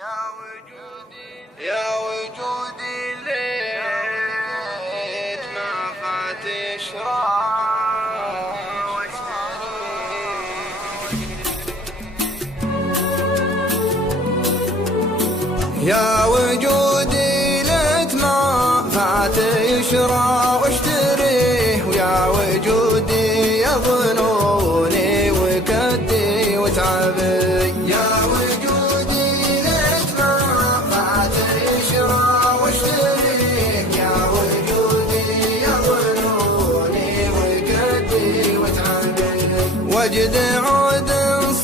يا وجودي ليت ما فات شراء واشتري. يا وجودي ليت ما فات يشرى واشتري. ويا وجودي يا ظنوني وكدي وتعبي. يا وجودي ليت ما فات يشرى واشتري. يا وجودي يا ظنوني وكدي وتعبي. وجد عود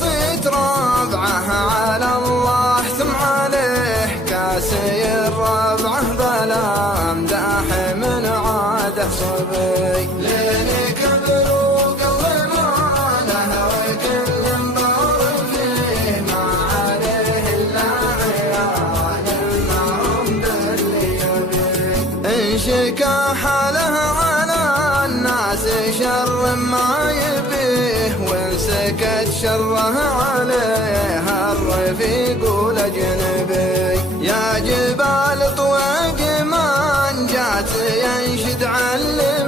صيت ربعه على الله ثم عليه كاسي الربعه بلا امداح من عاده صبي. ليلك بروق ظلمانه وكل مبار فيه ما عليه الا عيال معهم باللي يبي. ان شكا حاله على الناس شر ما يبيه وان سكت شره عليه الرفيق والاجنبي. يا جبال طويق من جات ينشد علم